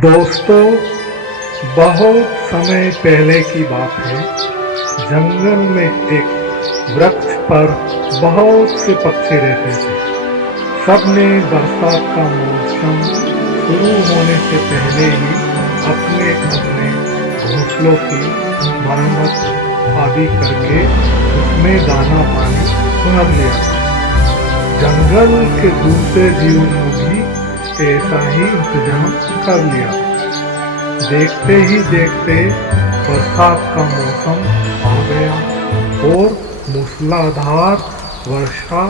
दोस्तों, बहुत समय पहले की बात है। जंगल में एक वृक्ष पर बहुत से पक्षी रहते थे। सबने बरसात का मौसम शुरू होने से पहले ही अपने अपने घोंसलों की मरम्मत आदि करके उसमें दाना पानी भर लिया था। जंगल के दूसरे जीवों ने भी ऐसा ही इंतजाम कर लिया। देखते ही देखते बरसात का मौसम आ गया और मूसलाधार वर्षा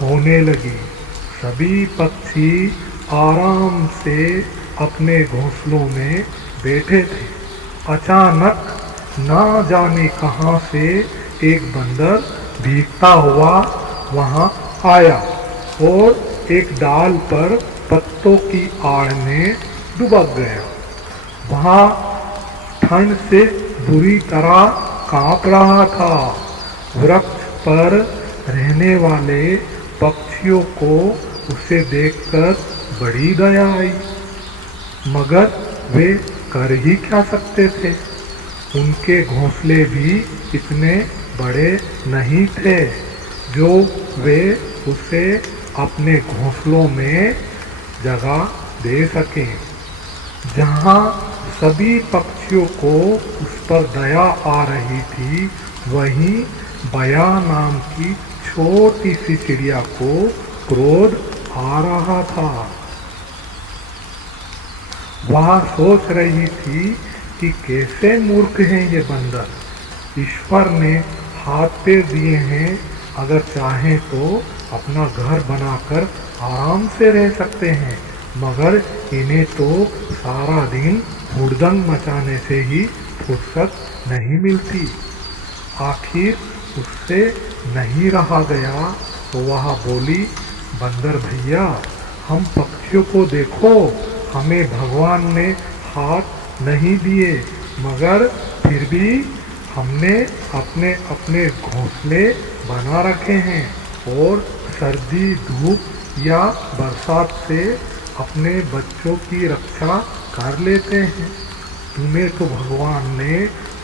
होने लगी। सभी पक्षी आराम से अपने घोंसलों में बैठे थे। अचानक ना जाने कहां से एक बंदर भीगता हुआ वहां आया और एक डाल पर पत्तों की आड़ में दुबक गया। वहां ठंड से बुरी तरह कांप रहा था। वृक्ष पर रहने वाले पक्षियों को उसे देखकर बड़ी दया आई, मगर वे कर ही क्या सकते थे। उनके घोंसले भी इतने बड़े नहीं थे जो वे उसे अपने घोंसलों में जगह दे सके। जहां सभी पक्षियों को उस पर दया आ रही थी, वहीं बया नाम की छोटी सी चिड़िया को क्रोध आ रहा था। वह सोच रही थी कि कैसे मूर्ख हैं ये बंदर। ईश्वर ने हाथ पैर दिए हैं, अगर चाहें तो अपना घर बनाकर आराम से रह सकते हैं, मगर इन्हें तो सारा दिन हुड़दंग मचाने से ही फुर्सत नहीं मिलती। आखिर उससे नहीं रहा गया तो वह बोली, बंदर भैया, हम पक्षियों को देखो, हमें भगवान ने हाथ नहीं दिए, मगर फिर भी हमने अपने अपने घोंसले बना रखे हैं और सर्दी धूप या बरसात से अपने बच्चों की रक्षा कर लेते हैं। तुम्हें तो भगवान ने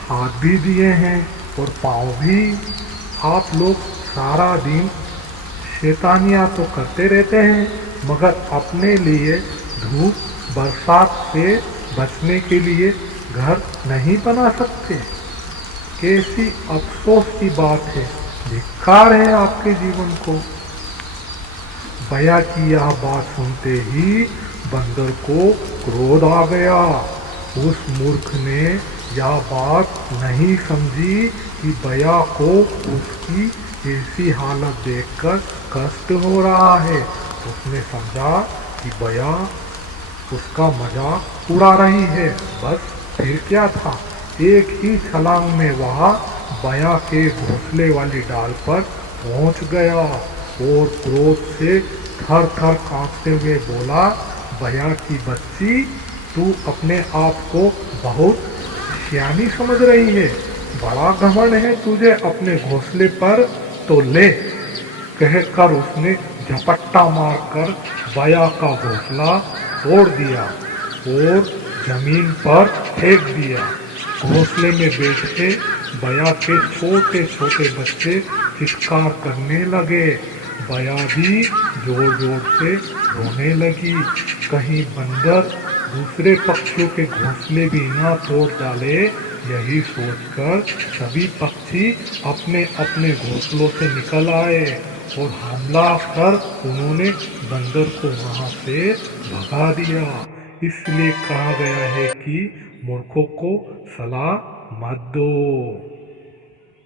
हाथ भी दिए हैं और पाँव भी। आप लोग सारा दिन शैतानियाँ तो करते रहते हैं, मगर अपने लिए धूप बरसात से बचने के लिए घर नहीं बना सकते। कैसी अफसोस की बात है, धिक्कार है आपके जीवन को। बया की यह बात सुनते ही बंदर को क्रोध आ गया। उस मूर्ख ने यह बात नहीं समझी कि बया को उसकी ऐसी हालत देखकर कष्ट हो रहा है। उसने समझा कि बया उसका मजाक उड़ा रही है। बस फिर क्या था, एक ही छलांग में वह बया के घोंसले वाली डाल पर पहुंच गया और क्रोध से थर थर कांपते हुए बोला, बया की बच्ची, तू अपने आप को बहुत सियानी समझ रही है, बड़ा घमंड है तुझे अपने घोंसले पर, तो ले। कहकर उसने झपट्टा मारकर बया का घोंसला तोड़ दिया और जमीन पर फेंक दिया। घोंसले में बैठे बया के छोटे छोटे बच्चे चित्कार करने लगे। बया भी जोर जोर से रोने लगी। कहीं बंदर दूसरे पक्षियों के घोंसले भी ना तोड़ डाले, यही सोचकर सभी पक्षी अपने अपने घोंसलों से निकल आए और हमला कर उन्होंने बंदर को वहां से भगा दिया। इसलिए कहा गया है कि मूर्खों को सलाह मत दो।